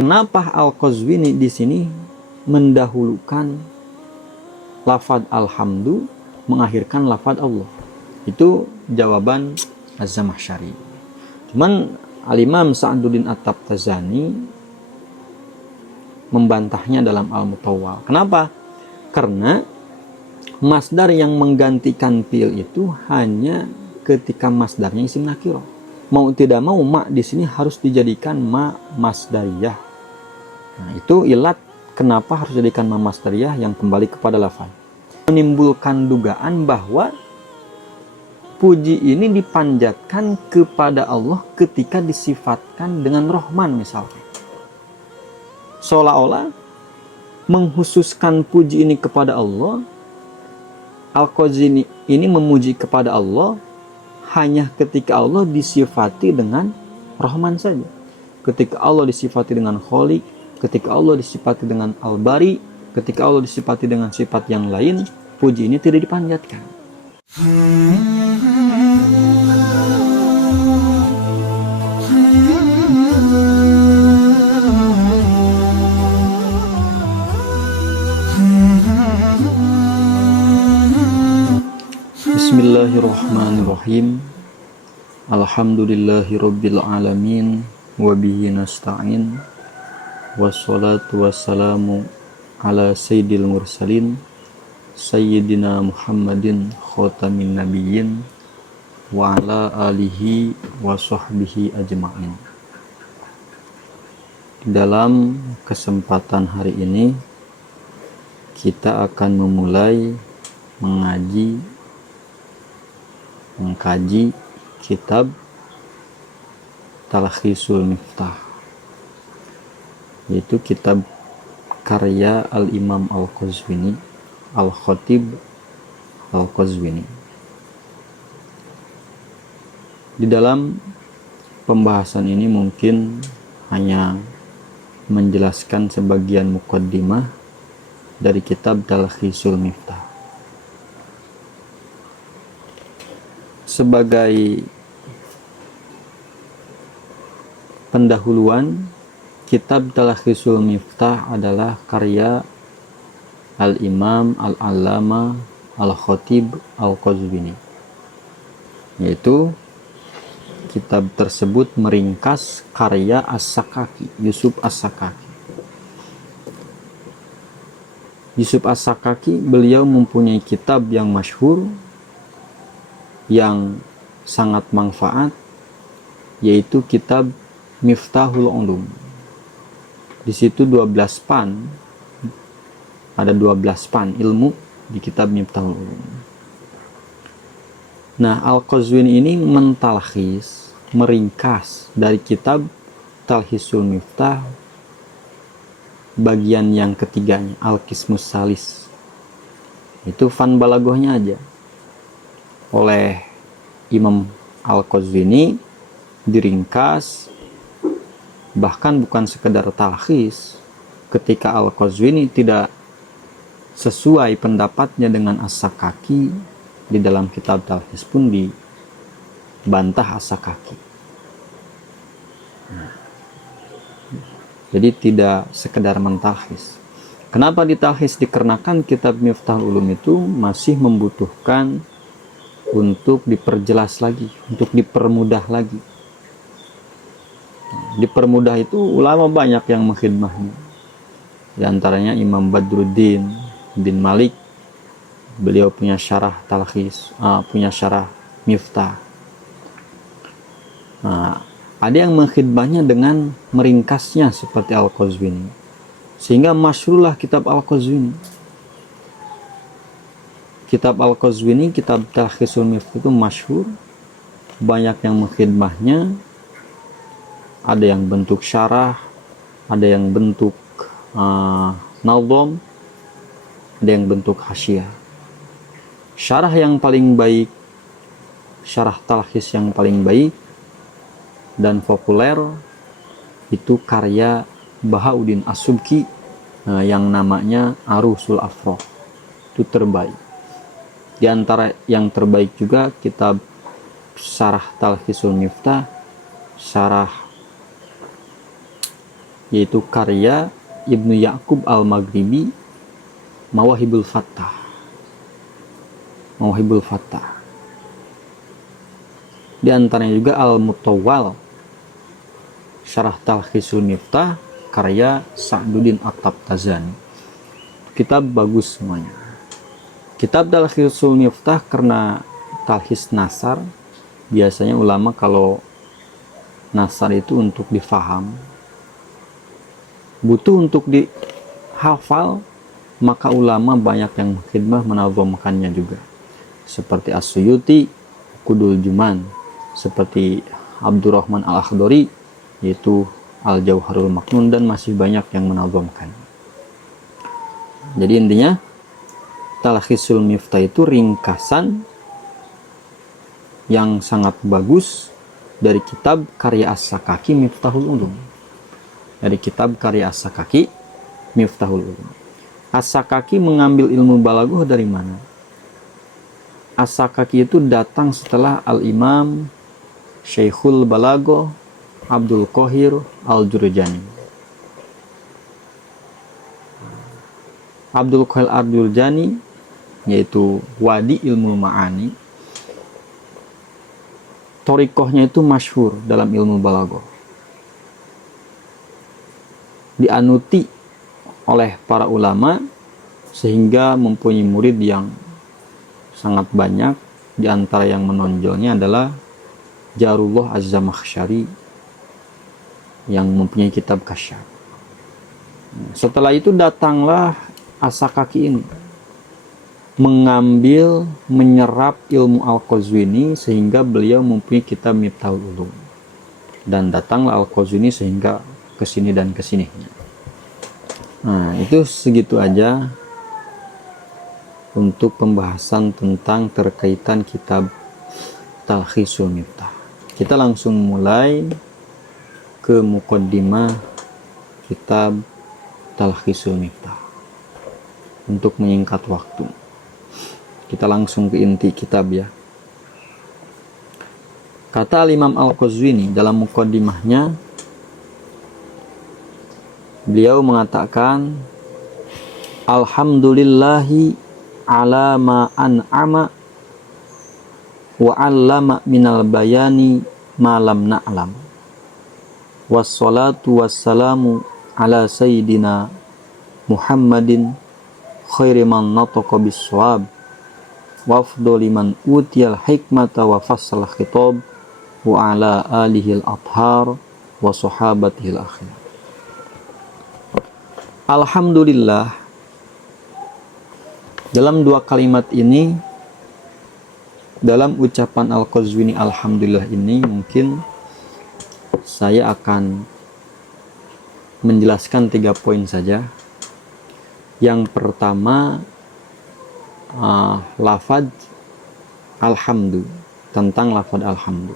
Kenapa Al-Qazwini di sini mendahulukan lafaz alhamdu, mengakhirkan lafaz Allah? Itu jawaban Az-Zamakhsyari. Cuman Al-Imam Sa'duddin At-Tabtazani membantahnya dalam Al-Mutawwal. Kenapa? Karena masdar yang menggantikan fi'il itu hanya ketika masdarnya isim nakirah. Mau tidak mau ma di sini harus dijadikan ma masdariyah. Nah, itu ilat kenapa harus dijadikan ma masdariyah yang kembali kepada lafaz. Menimbulkan dugaan bahwa puji ini dipanjatkan kepada Allah ketika disifatkan dengan Rahman misalnya. Seolah-olah menghususkan puji ini kepada Allah. Al-Qazwini ini memuji kepada Allah hanya ketika Allah disifati dengan Rahman saja. Ketika Allah disifati dengan Khaliq, ketika Allah disifati dengan Al-Bari, ketika Allah disifati dengan sifat yang lain, puji ini tidak dipanjatkan. Bismillahirrahmanirrahim. Alhamdulillahirabbil alamin wa bihi nasta'in. Wassalatu wassalamu ala sayyidil mursalin sayyidina Muhammadin khatamin nabiyyin wa ala alihi wa sahbihi ajma'in. Dalam kesempatan hari ini kita akan memulai mengkaji kitab Talkhisul Miftah, yaitu kitab karya Al-Imam Al-Qazwini, Al-Khatib Al-Qazwini. Di dalam pembahasan ini mungkin hanya menjelaskan sebagian muqaddimah dari kitab Talkhisul Miftah. Sebagai pendahuluan, kitab Talkhisul Miftah adalah karya Al-Imam Al-Allama Al-Khatib Al-Qazwini, yaitu kitab tersebut meringkas karya As-Sakaki, Yusuf As-Sakaki. Yusuf As-Sakaki, beliau mempunyai kitab yang masyhur, yang sangat manfaat, yaitu kitab Miftahul Ulum. Di situ 12 pan, ada 12 pan ilmu di kitab Miftahul Ulum. Nah, Al-Qazwini ini mentalkhis, meringkas dari kitab Talkhisul Miftah bagian yang ketiganya, Al-Qismus Salis. Itu fan balagohnya aja. Oleh Imam Al-Qazwini diringkas, bahkan bukan sekedar talkhis. Ketika Al-Qazwini tidak sesuai pendapatnya dengan As-Sakaki, di dalam kitab talkhis pun dibantah As-Sakaki. Jadi tidak sekedar mentalkhis. Kenapa ditalkhis? Dikarenakan kitab Miftahul Ulum itu masih membutuhkan untuk diperjelas lagi, untuk dipermudah lagi. Dipermudah itu ulama banyak yang mengkhidmahnya. Di antaranya Imam Badruddin bin Malik, beliau punya syarah talkhis, punya syarah Miftah. Nah, ada yang mengkhidmahnya dengan meringkasnya seperti Al-Qazwini, sehingga masyhurlah kitab Al-Qazwini. Kitab Al-Qazwini, kitab Talkhisul Miftah itu masyhur, banyak yang mengkhidmahnya. Ada yang bentuk syarah, ada yang bentuk nazam, ada yang bentuk hasyiah. Syarah yang paling baik, syarah talkhis yang paling baik dan populer itu karya Bahauddin As-Subki, yang namanya Arusul Afrah. Itu terbaik. Di antara yang terbaik juga kitab syarah Talkhisul Miftah, syarah yaitu karya Ibnu Ya'qub Al-Maghribi, Mawahibul Fattah. Mawahibul Fattah. Di antaranya juga Al-Mutawwal, Syarah Talkhisul Miftah, karya Sa'duddin At-Tabtazani. Kitab bagus semuanya. Kitab Talkhisul Miftah karena talhis nasar, biasanya ulama kalau nasar itu untuk difaham, butuh untuk dihafal, maka ulama banyak yang khidmah menazamkannya juga. Seperti As-Suyuti, Qudul Juman, seperti Abdurrahman Al-Akhdari, yaitu Al-Jauharul Maknun, dan masih banyak yang menazamkan. Jadi intinya, Talkhisul Miftah itu ringkasan yang sangat bagus dari kitab karya As-Sakaki Miftahul Ulum. Dari kitab karya As-Sakaki Miftahul Ulum. As-Sakaki mengambil ilmu balaghah dari mana? As-Sakaki itu datang setelah Al-Imam Syekhul Balaghah Abdul Qahir Al-Jurjani. Abdul Qahir Al-Jurjani, yaitu Wadi Ilmu Ma'ani, thoriqahnya itu masyhur dalam ilmu balaghah, dianuti oleh para ulama sehingga mempunyai murid yang sangat banyak. Di antara yang menonjolnya adalah Jarullah Az-Zamakhsyari yang mempunyai kitab Kasyaf. Setelah itu datanglah As-Sakaki ini, mengambil, menyerap ilmu Al-Qazwini sehingga beliau mempunyai kitab Miftahul Ulum. Dan datanglah Al-Qazwini sehingga kesini dan kesini. Nah, itu segitu aja untuk pembahasan tentang terkaitan kitab Talkhisul Miftah. Kita langsung mulai ke muqaddimah kitab Talkhisul Miftah. Untuk menyingkat waktu, kita langsung ke inti kitab ya. Kata Imam Al-Qazwini dalam muqaddimahnya, beliau mengatakan, Alhamdulillahi ala ma an'ama wa 'allama minal bayani ma lam na'lam. Wassalatu wassalamu ala sayyidina Muhammadin khairi man nataqa bis-shawab wa afdali man utiyal hikmata wa fassala khitab wa ala alihi al-athhar wa sahabatihi al-akhir. Alhamdulillah, dalam dua kalimat ini, dalam ucapan Al-Qazwini Alhamdulillah ini, mungkin saya akan menjelaskan 3 poin saja. Yang pertama, lafaz alhamdu, tentang lafaz alhamdu.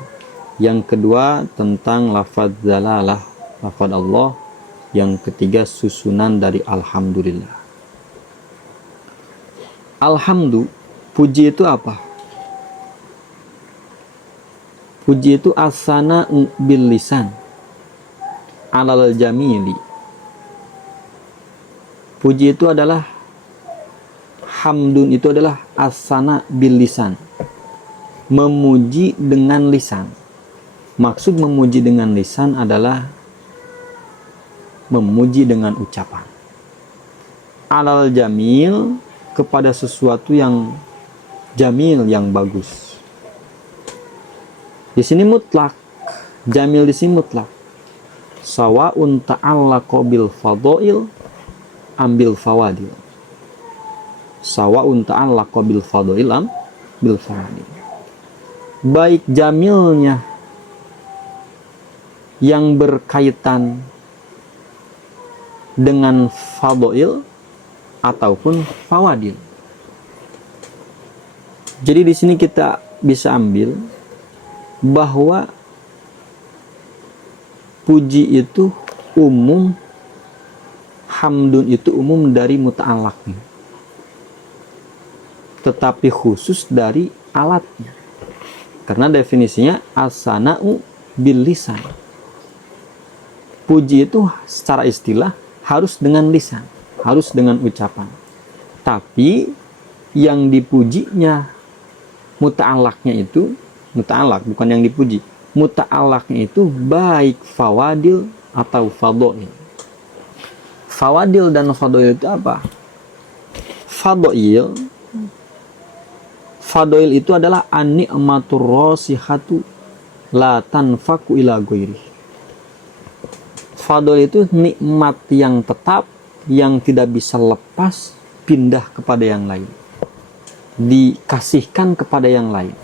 Yang kedua, tentang lafaz zalalah, lafaz Allah. Yang ketiga, susunan dari alhamdulillah. Alhamdu, puji itu apa? Puji itu asana bil lisan alal jamili. Puji itu adalah, hamdun itu adalah asana bil lisan, memuji dengan lisan. Maksud memuji dengan lisan adalah memuji dengan ucapan. Alal jamil, kepada sesuatu yang jamil, yang bagus. Di sini mutlak, jamil di sini mutlak. Sawa'un ta'allaqa bil fadha'il ambil fawadil. Sawa'un ta'allaqa bil fadha'il bil fawadil. Baik jamilnya yang berkaitan dengan fadha'il ataupun fawadil. Jadi di sini kita bisa ambil bahwa puji itu umum, hamdun itu umum dari muta'allaqnya, tetapi khusus dari alatnya. Karena definisinya as-sana'u bil lisan. puji itu secara istilah harus dengan lisan, harus dengan ucapan. Tapi yang dipujinya, muta'alaknya itu, muta'alak bukan yang dipuji, muta'alaknya itu baik fawadil atau fadha'il. Fawadil dan fadha'il itu apa? Fadha'il itu adalah an-ni'matur rasihatu la tanfaku ila ghairi. Fadha'il itu nikmat yang tetap, yang tidak bisa lepas, pindah kepada yang lain, dikasihkan kepada yang lain.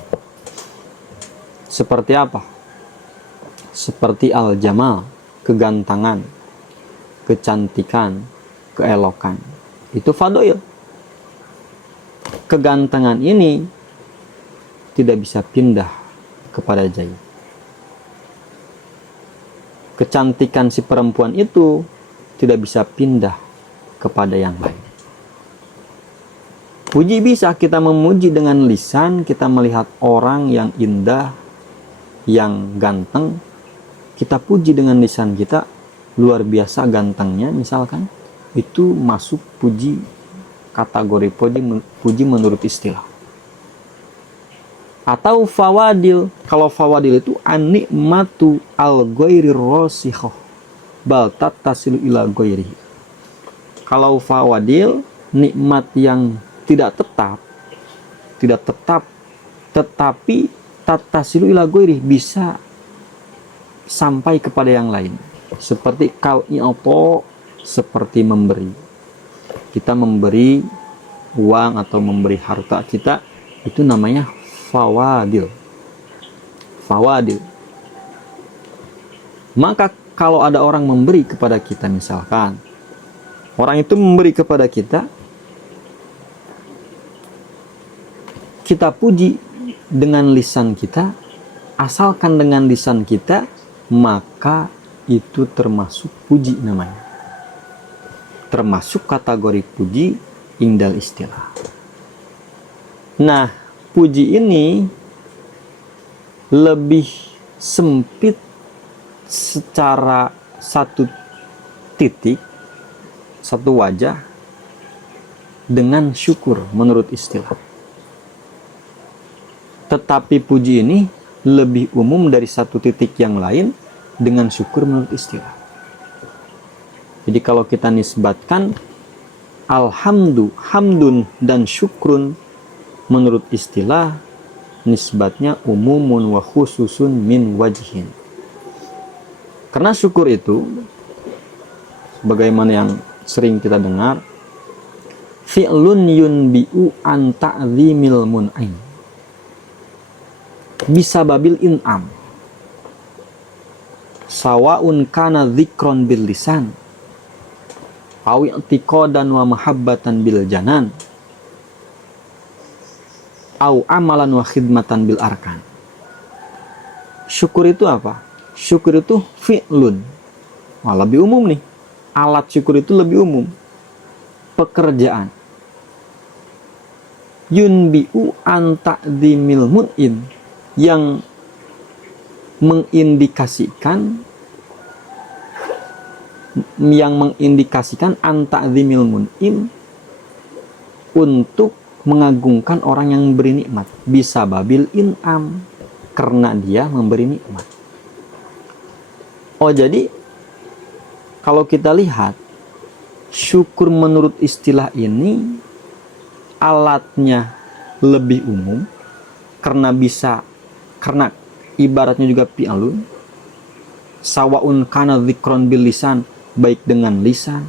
Seperti apa? Seperti al-jamal, kegantangan, kecantikan, keelokan. Itu fadha'il. Kegantengan ini tidak bisa pindah kepada jahil. Kecantikan si perempuan itu tidak bisa pindah kepada yang lain. Puji bisa kita memuji dengan lisan, kita melihat orang yang indah, yang ganteng, kita puji dengan lisan kita, luar biasa gantengnya misalkan, itu masuk puji, kategori puji menurut istilah. Atau fawadil, kalau fawadil itu an-ni'matu al-ghairir rasikhah bal tattasilu ila ghairihi. Kalau fawadil, nikmat yang tidak tetap, tetapi tattasilu ila ghairihi, bisa sampai kepada yang lain. Seperti kal-i'ta, seperti memberi. Kita memberi uang atau memberi harta kita, itu namanya fawadil. Maka kalau ada orang memberi kepada kita, misalkan orang itu memberi kepada kita, kita puji dengan lisan kita, asalkan dengan lisan kita, maka itu termasuk puji namanya. Termasuk kategori puji indal istilah. Nah, puji ini lebih sempit secara satu titik, satu wajah, dengan syukur menurut istilah. Tetapi puji ini lebih umum dari satu titik yang lain dengan syukur menurut istilah. Jadi kalau kita nisbatkan hamdun dan syukrun menurut istilah, nisbatnya umumun wa khususun min wajhin. Karena syukur itu, bagaimana yang sering kita dengar, fi'lun yunbi'u an ta'zimil mun'im bisa babil in'am, sawa'un kana dzikron bil lisan aw i'tiqadan wa mahabbatan bil janan aw amalan wa khidmatan bil arkan. Syukur itu apa? Syukur itu fi'lun. Wah, lebih umum nih. Alat syukur itu lebih umum. Pekerjaan. Yunbi'u an ta'dhimil mun'im, yang mengindikasikan an ta'dhimil mun'im, untuk mengagungkan orang yang memberi nikmat. Bisa babil in'am, karena dia memberi nikmat. Oh, jadi kalau kita lihat syukur menurut istilah ini, alatnya lebih umum karena ibaratnya juga fi'lun. Sawa'un kana dzikron bil lisan, baik dengan lisan,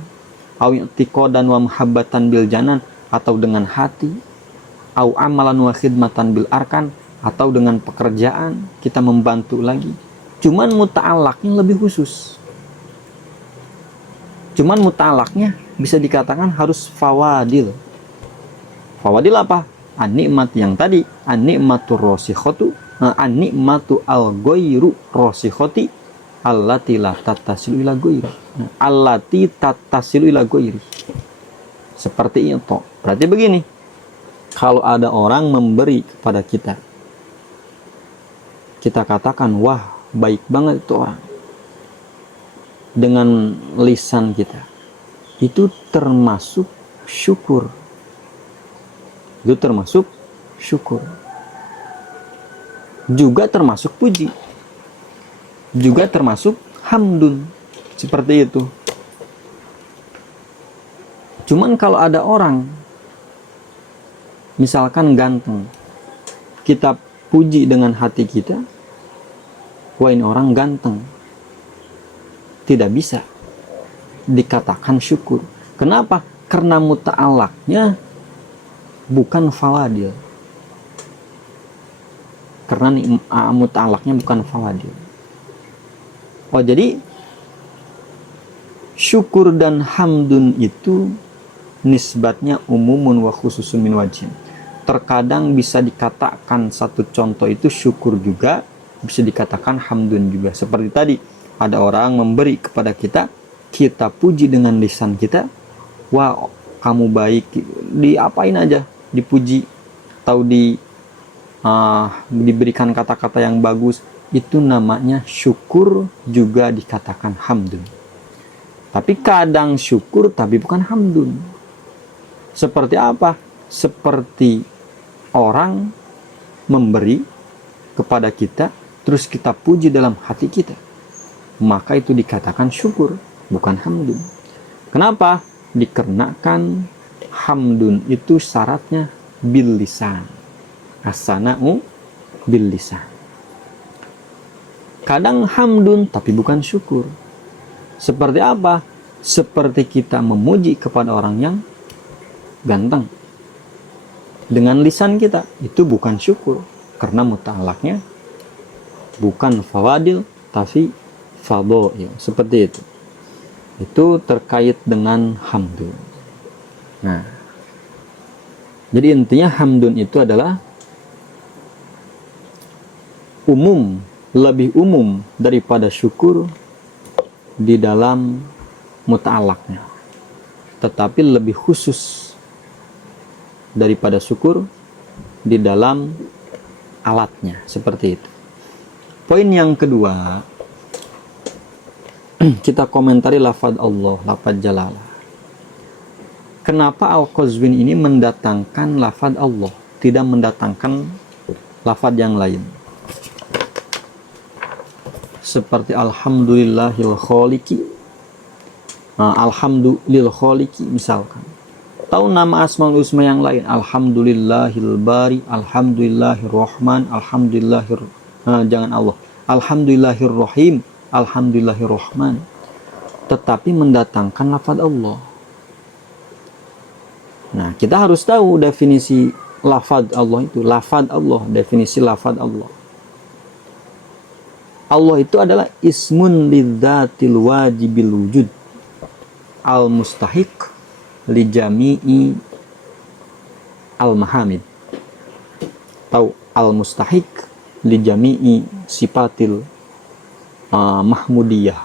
aw i'tiqadan wa mahabbatan bil janan, atau dengan hati, au amalan wa khidmatan bil arkan, atau dengan pekerjaan kita membantu lagi. Cuman muta'alaknya lebih khusus. Cuman muta'alaknya bisa dikatakan harus fawadil. Fawadil apa? An-ni'mat yang tadi, an-ni'matur rasikhatu, an-ni'matu al-ghairu rasikhati allati la tattasilu ila ghairi. Allati tattasilu ila ghairi. Seperti itu. Berarti begini, kalau ada orang memberi kepada kita, kita katakan, wah, baik banget itu orang. dengan lisan kita, itu termasuk syukur. Itu termasuk syukur. Juga termasuk puji. Juga termasuk hamdun. Seperti itu. Cuman kalau ada orang, misalkan ganteng, kita puji dengan hati kita, wah ini orang ganteng, tidak bisa dikatakan syukur. Kenapa? Karena muta'alaknya bukan fawadil. Karena muta'alaknya bukan fawadil. Oh, jadi syukur dan hamdun itu nisbatnya umumun wa khususun min wajhin. Terkadang bisa dikatakan satu contoh itu syukur juga, bisa dikatakan hamdun juga. Seperti tadi, ada orang memberi kepada kita, kita puji dengan lisan kita, wah kamu baik, diapain aja, dipuji atau diberikan kata-kata yang bagus, itu namanya syukur, juga dikatakan hamdun. Tapi kadang syukur tapi bukan hamdun. Seperti apa? Seperti orang memberi kepada kita, terus kita puji dalam hati kita, maka itu dikatakan syukur, bukan hamdun. Kenapa? Dikarenakan hamdun itu syaratnya bil lisan. As-sana'u bil lisan. Kadang hamdun tapi bukan syukur. Seperti apa? Seperti kita memuji kepada orang yang ganteng dengan lisan kita, itu bukan syukur, karena muta'alaknya bukan fawadil tapi fadhail. Seperti itu terkait dengan hamdun. Nah, jadi intinya hamdun itu adalah umum, lebih umum daripada syukur di dalam muta'alaknya, tetapi lebih khusus daripada syukur di dalam alatnya. Seperti itu. Poin yang kedua, kita komentari lafaz Allah, lafaz jalalah. Kenapa Al-Qazwini ini mendatangkan lafaz Allah, tidak mendatangkan lafaz yang lain? Seperti alhamdulillahil khaliqi, alhamdulil khaliqi misalkan. Tahu nama asmaul husna yang lain, alhamdulillahil bari, alhamdulillahir rahman, jangan Allah, alhamdulillahir rahim, alhamdulillahir rahman. Tetapi mendatangkan lafaz Allah. Nah, kita harus tahu definisi lafaz Allah itu. Lafaz Allah, definisi lafaz Allah. Allah itu adalah ismun lidzatil wajibil wujud al-mustahiq li jami'i al-mahamid. Tahu al-mustahiq li jami'i sifatil mahmudiyah.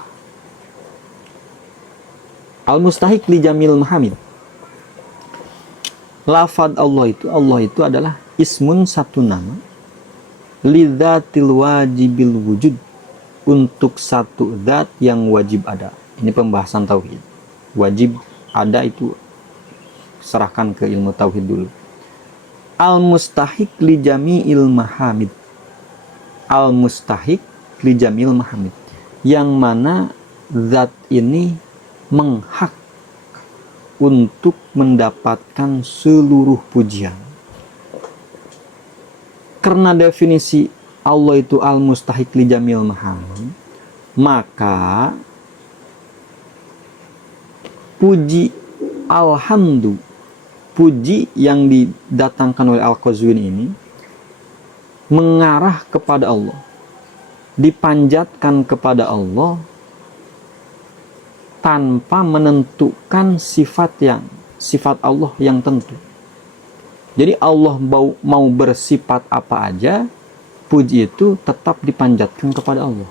Al-mustahiq li jami'il mahamid. Lafaz Allah itu adalah ismun, satu nama, lidzatil wajibil wujud, untuk satu zat yang wajib ada. Ini pembahasan tauhid. Wajib ada itu serahkan ke ilmu tauhid dulu. Al-mustahiq li jami'il mahamid. Al-mustahiq li jami'il mahamid. Yang mana zat ini menghak untuk mendapatkan seluruh pujian. Karena definisi Allah itu al-mustahiq li jamil mahamid, maka puji alhamdu, puji yang didatangkan oleh Al-Qazwini ini mengarah kepada Allah, dipanjatkan kepada Allah tanpa menentukan sifat Allah yang tentu. Jadi Allah mau bersifat apa aja, puji itu tetap dipanjatkan kepada Allah.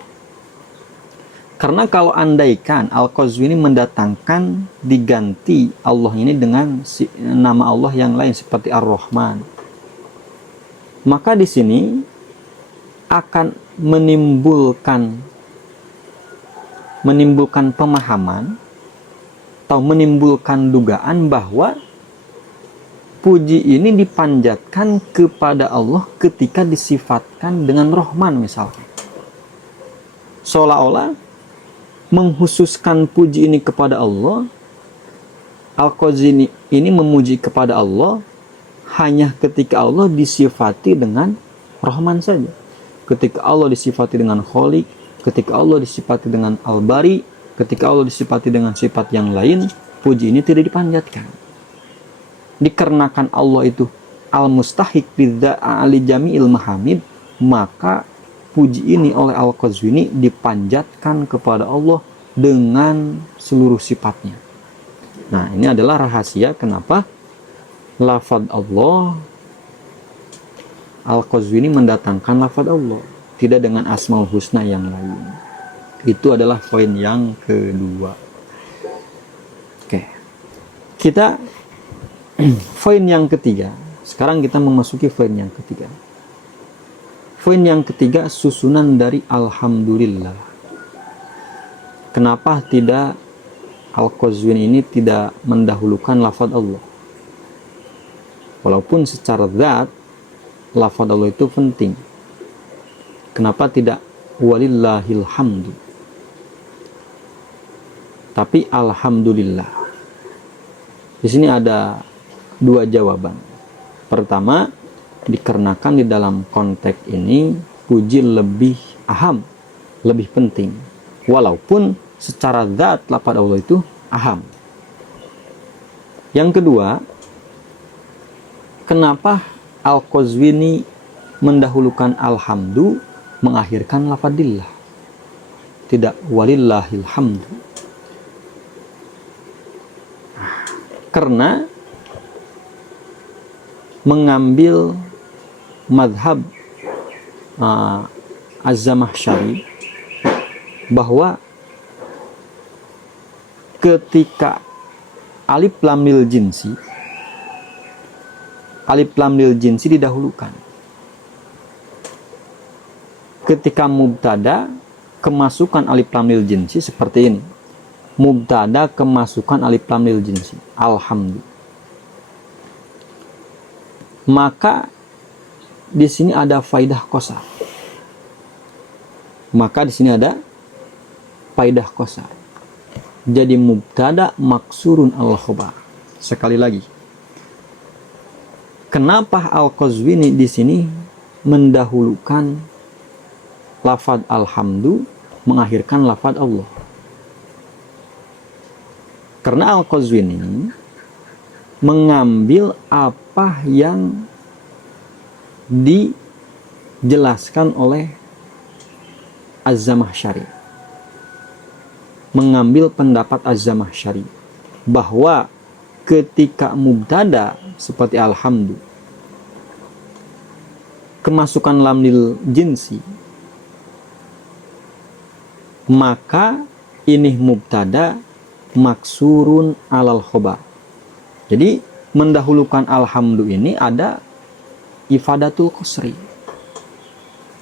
Karena kalau andaikan Al-Qazwini mendatangkan, diganti Allah ini dengan nama Allah yang lain seperti Ar-Rahman, maka di sini akan menimbulkan menimbulkan pemahaman atau menimbulkan dugaan bahwa puji ini dipanjatkan kepada Allah ketika disifatkan dengan Rahman misalnya. Seolah-olah menghususkan puji ini kepada Allah, Al-Qazwini ini memuji kepada Allah hanya ketika Allah disifati dengan Rahman saja. Ketika Allah disifati dengan Khaliq, ketika Allah disifati dengan Al-Bari, ketika Allah disifati dengan sifat yang lain, puji ini tidak dipanjatkan. Dikarenakan Allah itu Al-Mustahiq bidza'ali jami'il mahamid, maka puji ini oleh Al-Qazwini dipanjatkan kepada Allah dengan seluruh sifatnya. Nah, ini adalah rahasia kenapa lafaz Allah, Al-Qazwini mendatangkan lafaz Allah, tidak dengan Asmaul Husna yang lain. Itu adalah poin yang kedua. Oke. Kita poin yang ketiga. Sekarang kita memasuki poin yang ketiga. Poin yang ketiga, susunan dari Alhamdulillah. Kenapa tidak Al-Qazwini ini tidak mendahulukan lafaz Allah? Walaupun secara zat lafaz Allah itu penting. Kenapa tidak walillahil hamdu? Tapi alhamdulillah. Di sini ada dua jawaban. Pertama, dikarenakan di dalam konteks ini puji lebih aham, lebih penting. Walaupun secara zat lafaz Allah itu aham. Yang kedua, kenapa Al-Qazwini mendahulukan alhamdu, mengakhirkan lafadzillah, tidak walillahil hamdu? Karena mengambil madhab Az-Zamakhsyari bahwa ketika alif lam lil jinsi didahulukan, ketika mubtada kemasukan alif lam lil jinsi seperti ini, mubtada kemasukan alif lam lil jinsi alhamdu, maka di sini ada faidah qasar. Jadi mubtada maksurun al-khobar. Sekali lagi, kenapa Al-Qazwini di sini mendahulukan lafaz alhamdu, mengakhirkan lafaz Allah? Karena Al-Qazwini mengambil apa yang dijelaskan oleh Az-Zamakhsyari, mengambil pendapat Az-Zamakhsyari bahwa ketika mubtada seperti alhamdu kemasukan lam lil jinsi, maka ini mubtada maksurun alal khobar. Jadi mendahulukan alhamdu ini ada ifadatul qasri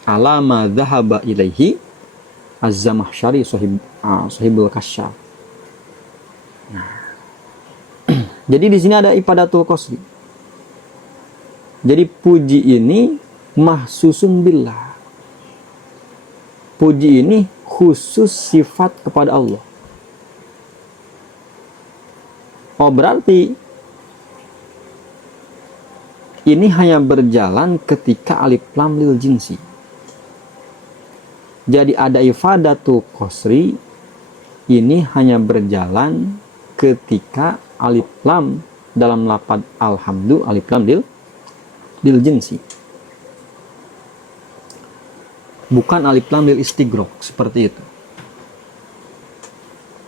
ala ma dhahaba ilaihi Az-Zamakhsyari sahibul kasyaf. Nah, jadi di sini ada ifadatul qasri. Jadi puji ini mahsusun billah. Puji ini khusus sifat kepada Allah. Oh, berarti ini hanya berjalan ketika alif lam lil jinsi. Jadi ada ifadatul qasri, ini hanya berjalan ketika alif lam dalam lafaz alhamdu, alif lam lil jinsi, bukan alif lam lil istighraq seperti itu.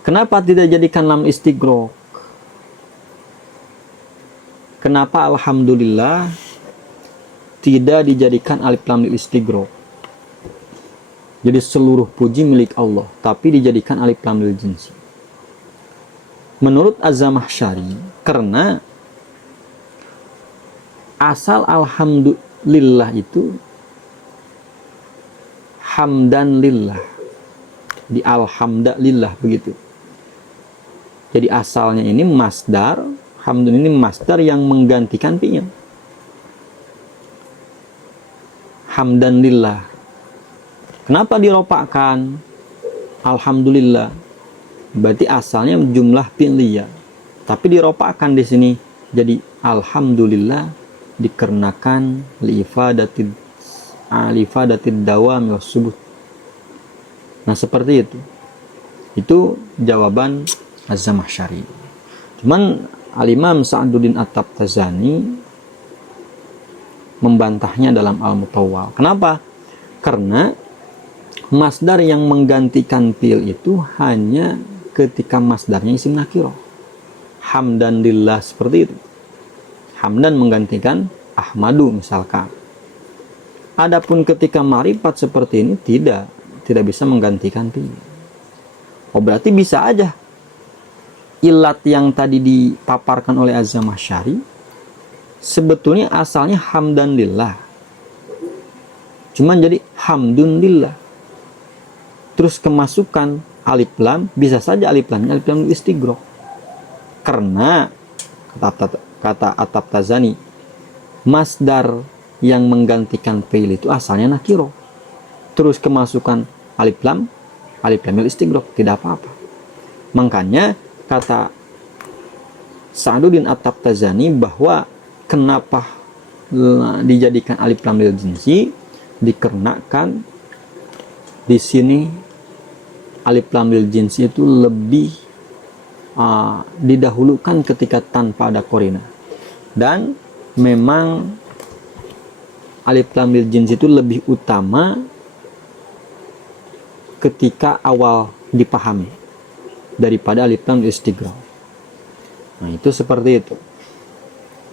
Kenapa tidak jadikan lam istighraq? Kenapa alhamdulillah tidak dijadikan alif lam lil istighraq? Jadi seluruh puji milik Allah, tapi dijadikan alif lam lil jinsi. Menurut Az-Zamakhsyari, karena asal alhamdulillah itu hamdan lillah. di alhamdulillah begitu. Jadi asalnya ini masdar, hamdun ini masdar yang menggantikan fi'il. Hamdan lillah. Kenapa diropakkan? Alhamdulillah. Berarti asalnya jumlah fi'liyah. Tapi diropakkan di sini jadi alhamdulillah dikarenakan liifadatil dawam wa subut. Nah, seperti itu. Itu jawaban Az-Zamakhsyari. Cuman Al-Imam Sa'duddin At-Tabtazani membantahnya dalam Al-Mutawwal. Kenapa? Karena masdar yang menggantikan fi'il itu hanya ketika masdarnya isim nakirah. Hamdan lillah seperti itu. Hamdan menggantikan Ahmadu misalkan. Adapun ketika ma'rifat seperti ini tidak bisa menggantikan fi'il. Oh, berarti bisa aja ilat yang tadi dipaparkan oleh Az-Zamakhsyari sebetulnya asalnya hamdan lillah. Cuman jadi hamdun lillah. Terus kemasukan alif lam, bisa saja alif lamnya alif lam istighraq. Karena kata At-Tabtazani, masdar yang menggantikan fi'il itu asalnya nakiro. Terus kemasukan alif lam istighraq, tidak apa-apa. Makanya kata Sa'duddin At-Tabtazani bahwa kenapa dijadikan alif lam lil jinsi, dikarenakan di sini alif lam lil jinsi itu lebih didahulukan ketika tanpa ada korina. Dan memang alif lam lil jinsi itu lebih utama ketika awal dipahami daripada alif lam istighraq. Nah, itu seperti itu.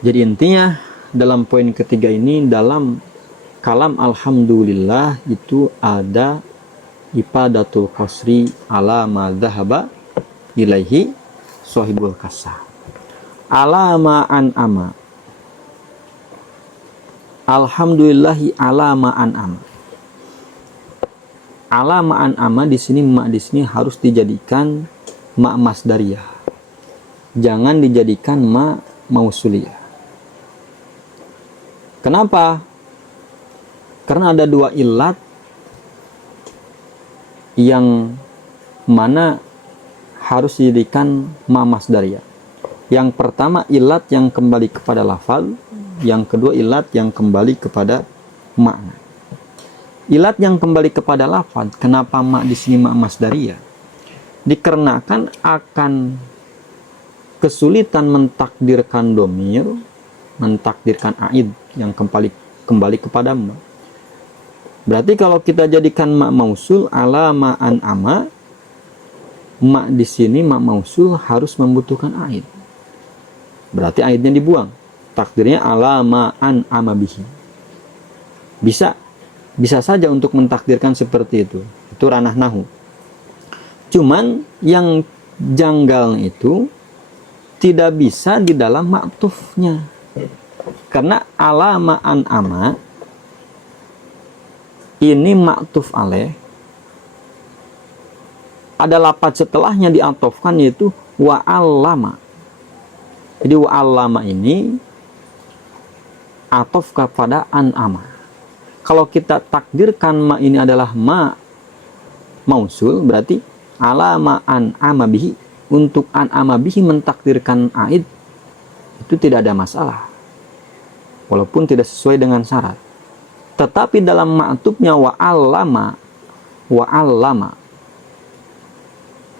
Jadi intinya dalam poin ketiga ini, dalam kalam alhamdulillah itu ada ifadatul qasri ala ma dhahaba ilaihi sahibul kasah. Ala ma an'ama. Alhamdulillahi ala ma an'ama. Ala ma an'ama di sini harus dijadikan ma masdariyah. Jangan dijadikan ma mausuliyah. Kenapa? Karena ada dua ilat yang mana harus dijadikan ma masdariyah. Yang pertama ilat yang kembali kepada lafal, yang kedua ilat yang kembali kepada makna. Ilat yang kembali kepada lafal, kenapa ma di sini ma masdariyah? Dikarenakan akan kesulitan mentakdirkan domir, mentakdirkan aid yang kembali kepada ma. Berarti kalau kita jadikan ma mausul ala ma an'ama, ma di sini ma mausul harus membutuhkan aid. Berarti aidnya dibuang. Takdirnya ala ma an'ama bihi. Bisa saja untuk mentakdirkan seperti itu. Itu ranah nahu. Cuman yang janggalnya itu tidak bisa di dalam ma'tufnya. Karena ala ma an'ama ini ma'tuf alaih, ada lafaz setelahnya diatofkan yaitu wa'allama. Jadi wa'allama ini atof kepada an'ama. Kalau kita takdirkan ma ini adalah ma mausul, berarti ala ma an'ama bihi, untuk an'ama bihi mentakdirkan aid itu tidak ada masalah, walaupun tidak sesuai dengan syarat. Tetapi dalam ma'tubnya wa'allama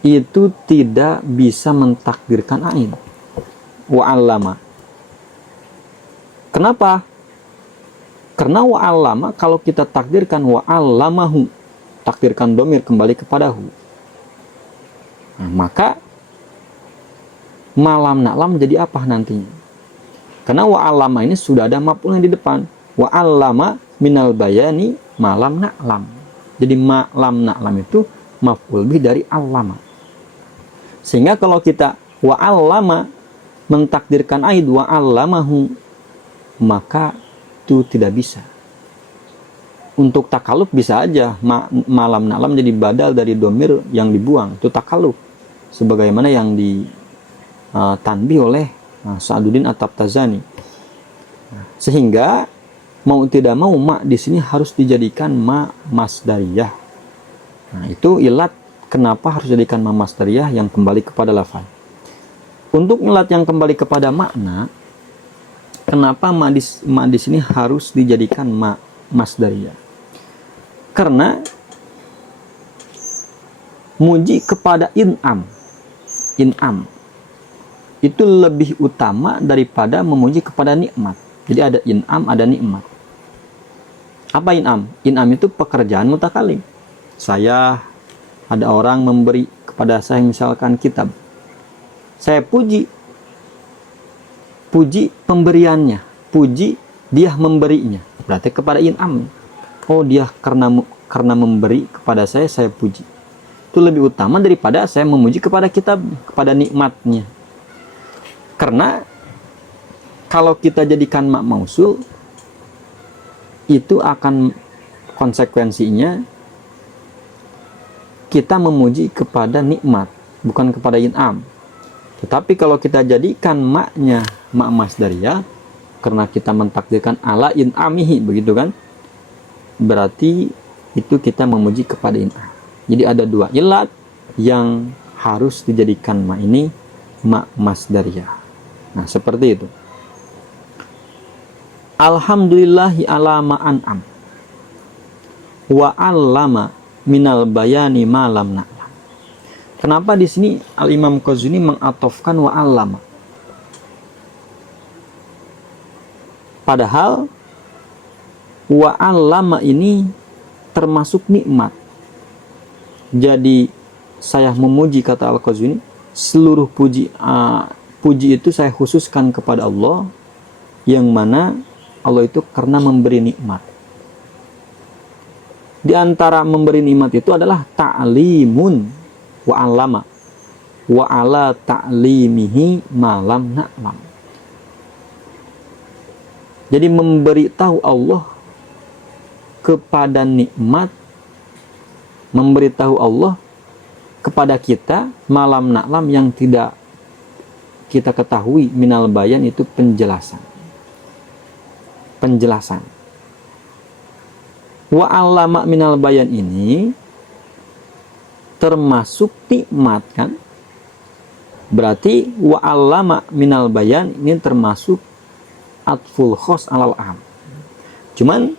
itu tidak bisa mentakdirkan ain. Wa'allama. Kenapa? Karena wa'allama kalau kita takdirkan wa'allamahu, takdirkan domir kembali kepada hu. Nah, maka malam na'lam jadi apa nantinya? Karena wa'allama ini sudah ada maf'ul yang di depan. Wa'allama minal bayani malam na'lam. Jadi malam na'lam itu maf'ul bih dari allama. Sehingga kalau kita wa'allama mentakdirkan aid wa'allamahu, maka itu tidak bisa. untuk takaluf bisa aja malam naklam jadi badal dari domir yang dibuang, itu takaluf sebagaimana yang ditanbih oleh Sa'duddin At-Tabtazani. Sehingga mau tidak mau ma di sini harus dijadikan ma masdariyah. Nah, itu ilat kenapa harus dijadikan ma masdariyah yang kembali kepada lafaz. Untuk ilat yang kembali kepada makna, kenapa ma di sini harus dijadikan ma masdariyah? Karena muji kepada in'am itu lebih utama daripada memuji kepada nikmat. Jadi ada in'am, ada nikmat. Apa in'am? In'am itu pekerjaan mutakalim. Ada orang memberi kepada saya misalkan kitab. Saya puji pemberiannya, puji dia memberinya. Berarti kepada in'am. Oh, dia karena memberi kepada saya puji. Itu lebih utama daripada saya memuji kepada kitab, kepada nikmatnya. Karena kalau kita jadikan mak mausul, itu akan konsekuensinya kita memuji kepada nikmat, bukan kepada in'am. Tetapi kalau kita jadikan maknya mak masdariyah, karena kita mentakdirkan ala in'amihi, begitu kan? Berarti itu kita memuji kepada in'am. Jadi ada dua ilat yang harus dijadikan mak ini mak masdariyah. Nah, seperti itu. Alhamdulillahi ala ma an'am wa 'allama minal bayani ma lam na'lam. Kenapa di sini Al-Imam Qazwini mengatofkan wa 'allama? Padahal wa 'allama ini termasuk nikmat. Jadi saya memuji, kata Al-Qazwini, seluruh puji itu saya khususkan kepada Allah, yang mana Allah itu karena memberi nikmat. Di antara memberi nikmat itu adalah ta'limun wa 'allama wa 'ala ta'limihi ma lam na'lam. Jadi memberitahu Allah kepada nikmat, memberitahu Allah kepada kita malam na'lam yang tidak kita ketahui, minal bayan itu penjelasan. Wa 'allama minal bayan ini termasuk nikmat kan? Berarti wa 'allama minal bayan ini termasuk atful khos alal am. Cuman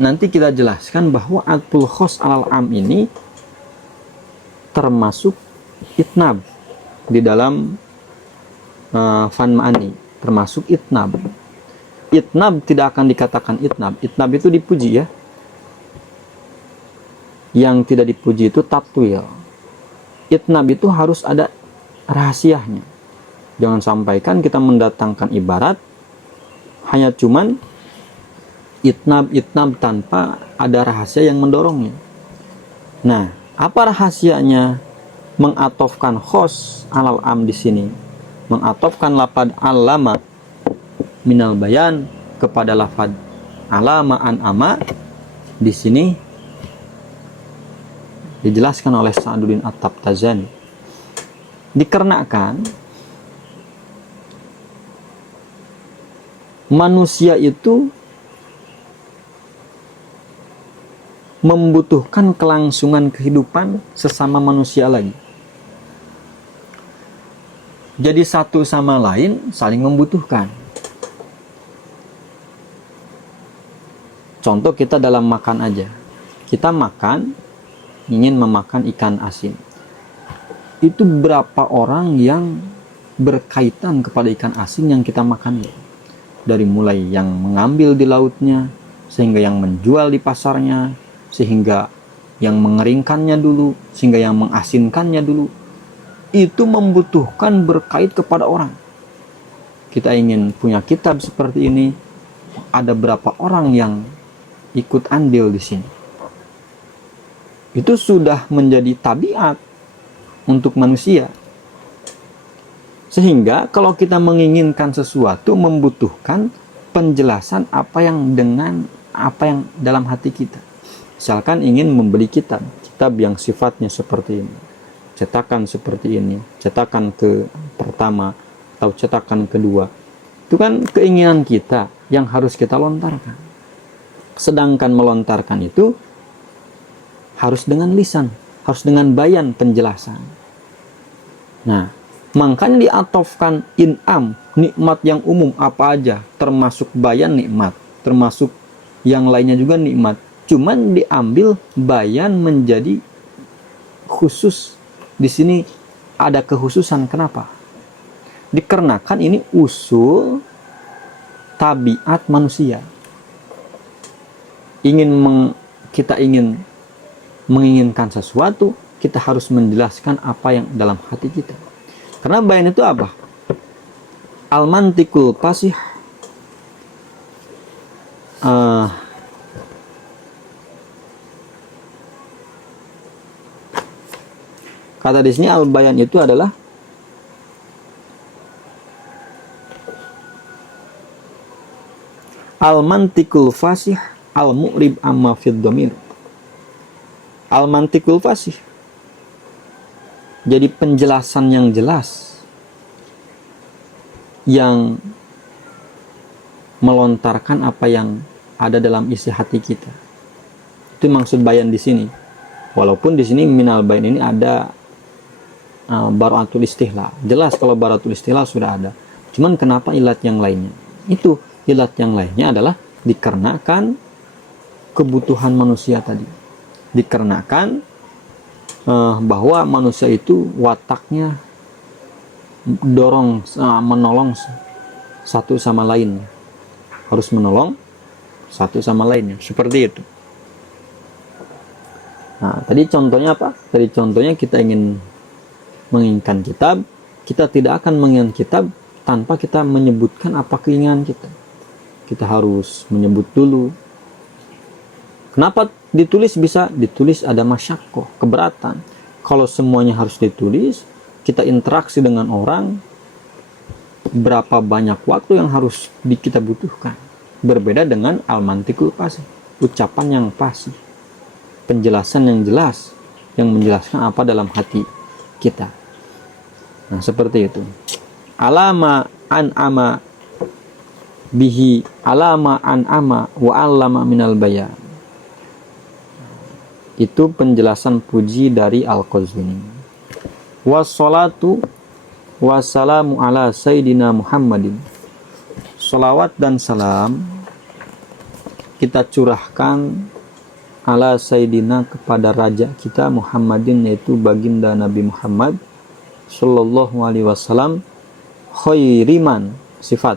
nanti kita jelaskan bahwa atful khos alal am ini termasuk itnab di dalam fan ma'ani, termasuk itnab. Itnab tidak akan dikatakan itnab. Itnab itu dipuji ya. Yang tidak dipuji itu tatwil. Itnab itu harus ada rahasianya. Jangan sampaikan kita mendatangkan ibarat hanya cuman itnab tanpa ada rahasia yang mendorongnya. Nah, apa rahasianya mengatofkan khos alal am di sini? Mengatofkan lafad alama minal bayan kepada lafad alama an ama di sini dijelaskan oleh Sa'duddin At-Tabtazani. Dikarenakan manusia itu membutuhkan kelangsungan kehidupan sesama manusia lagi. Jadi satu sama lain saling membutuhkan. Contoh kita dalam makan aja. Kita makan, ingin memakan ikan asin. Itu berapa orang yang berkaitan kepada ikan asin yang kita makan. Dari mulai yang mengambil di lautnya, sehingga yang menjual di pasarnya, sehingga yang mengeringkannya dulu, sehingga yang mengasinkannya dulu. Itu membutuhkan berkait kepada orang. Kita ingin punya kitab seperti ini, ada berapa orang yang ikut andil di sini. Itu sudah menjadi tabiat untuk manusia. Sehingga kalau kita menginginkan sesuatu membutuhkan penjelasan apa yang dengan apa yang dalam hati kita. Misalkan ingin membeli kitab yang sifatnya seperti ini, cetakan seperti ini, cetakan ke pertama atau cetakan kedua, itu kan keinginan kita yang harus kita lontarkan. Sedangkan melontarkan itu harus dengan lisan, harus dengan bayan penjelasan. Nah, makanya diatofkan in'am, nikmat yang umum apa aja, termasuk bayan nikmat, termasuk yang lainnya juga nikmat. Cuman diambil bayan menjadi khusus. Di sini ada kekhususan. Kenapa? Dikarenakan ini usul tabiat manusia. Kita ingin menginginkan sesuatu, kita harus menjelaskan apa yang dalam hati kita. Karena bayan itu apa? Al-mantikul fasih, kata di sini al-bayan itu adalah al-mantikul fasih al-mu'rib amma fid dhamir. Al-mantikul fasih, jadi penjelasan yang jelas, yang melontarkan apa yang ada dalam isi hati kita. Itu maksud bayan di sini. Walaupun di sini minal bayan ini ada bara'atul istihla. Jelas kalau bara'atul istihla sudah ada. Cuman kenapa ilat yang lainnya? Itu ilat yang lainnya adalah dikarenakan kebutuhan manusia tadi. Dikarenakan bahwa manusia itu wataknya menolong satu sama lain. Harus menolong satu sama lainnya. Seperti itu. Nah, tadi contohnya apa? Tadi contohnya kita ingin menginginkan kitab, kita tidak akan menginginkan kitab tanpa kita menyebutkan apa keinginan kita. Kita harus menyebut dulu. Kenapa ditulis bisa? Ditulis ada masyakoh, keberatan. Kalau semuanya harus ditulis, kita interaksi dengan orang, berapa banyak waktu yang harus kita butuhkan. Berbeda dengan al-mantikul fasih, ucapan yang fasih, penjelasan yang jelas, yang menjelaskan apa dalam hati kita. Nah, seperti itu. Alama an'ama bihi, alama an'ama wa allama minal bayan. Itu penjelasan puji dari Al-Qazwini. Wassalatu wassalamu ala sayyidina Muhammadin. Salawat dan salam kita curahkan ala sayyidina kepada raja kita Muhammadin, yaitu baginda Nabi Muhammad sallallahu alaihi wasallam, khairiman, sifat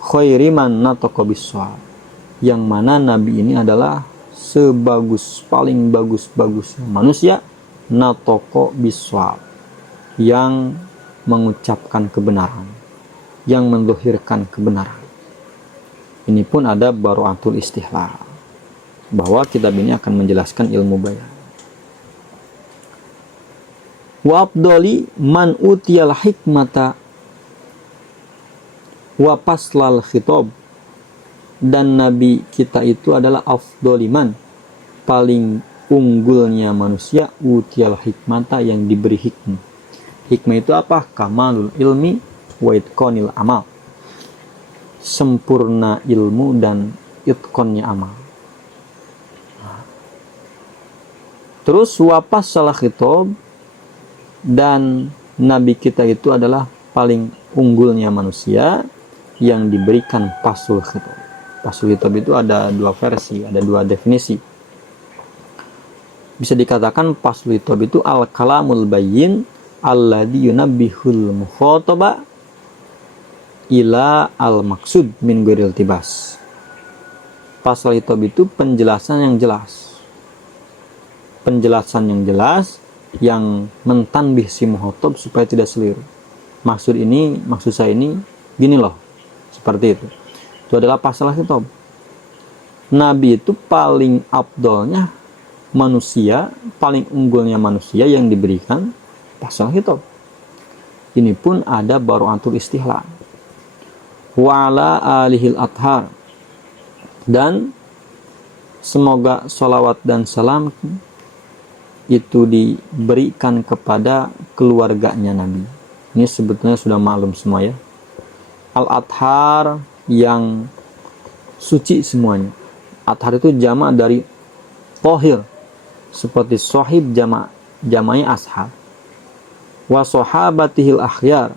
khairiman nataqa bis-shawab, yang mana Nabi ini adalah paling bagus manusia, nataqa bis-shawab, yang mengucapkan kebenaran, yang mendohirkan kebenaran. Ini pun ada bara'atul istihlal, bahwa kitab ini akan menjelaskan ilmu bayan. Wa afdali man utiyal hikmata wa paslal khitab, dan Nabi kita itu adalah afdoliman, paling unggulnya manusia, utiyal hikmata, yang diberi hikmah. Hikmah itu apa? Kamalul ilmi wa itqanil amal, sempurna ilmu dan itqannya amal. Terus wapas salah khitab, dan Nabi kita itu adalah paling unggulnya manusia yang diberikan pasul khitab. Pasul khitab itu ada dua versi, ada dua definisi. Bisa dikatakan pasul khitab itu al-kalamul bayyin alladhi yunabbihul mukhataba ila al-maksud min ghairil tibas. Pasul khitab itu penjelasan yang jelas. Penjelasan yang jelas yang mentanbih si muhotob supaya tidak seliru. Maksud saya ini gini loh, seperti itu. Itu adalah pasal khitab. Nabi itu paling afdolnya manusia, paling unggulnya manusia yang diberikan pasal khitab. Ini pun ada bara'atul istihlal. Wa ala alihil athar, dan semoga sholawat dan salam itu diberikan kepada keluarganya Nabi. Ini sebetulnya sudah maklum semua ya. Al-Athhar yang suci semuanya. Athhar itu jamak dari Tohir, seperti sohib jamai ashab. Wa sahabatihil akhyar,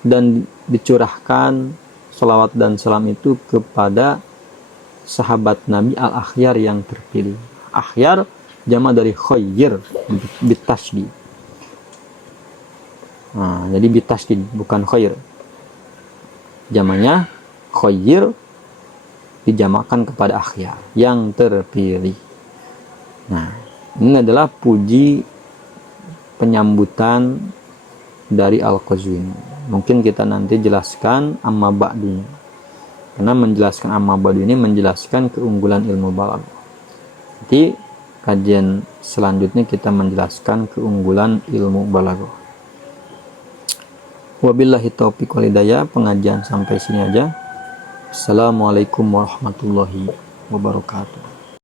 dan dicurahkan sholawat dan salam itu kepada sahabat Nabi al-akhyar yang terpilih. Akhyar jamak dari khayyir bitasydid. Nah, jadi bitasydid bukan khair. Jamaknya khayyir dijamakkan kepada akhyar yang terpilih. Nah, ini adalah puji penyambutan dari Al-Qazwini. Mungkin kita nanti jelaskan amma ba'dunya. Karena menjelaskan amma ba'du ini menjelaskan keunggulan ilmu balaghah. Nanti kajian selanjutnya kita menjelaskan keunggulan ilmu balaghah. Wabillahi taufiq wal hidayah. Pengajian sampai sini aja. Assalamualaikum warahmatullahi wabarakatuh.